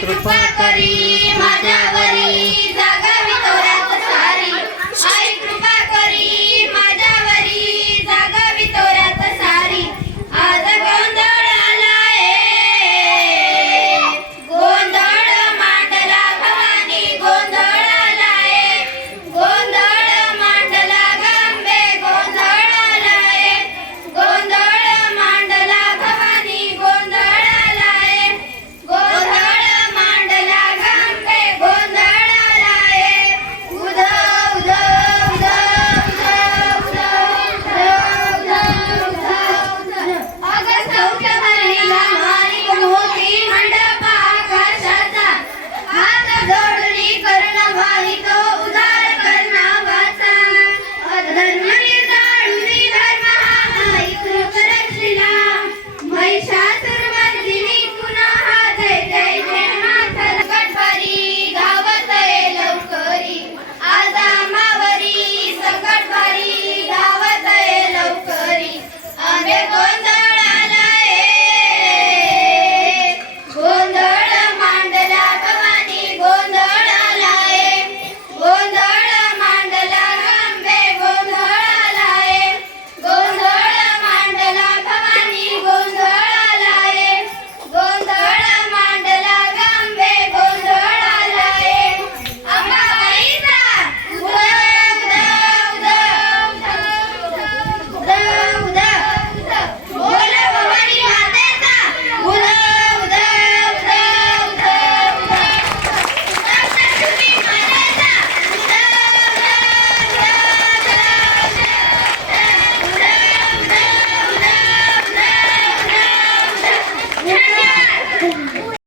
कृपा करी माझ्यावरी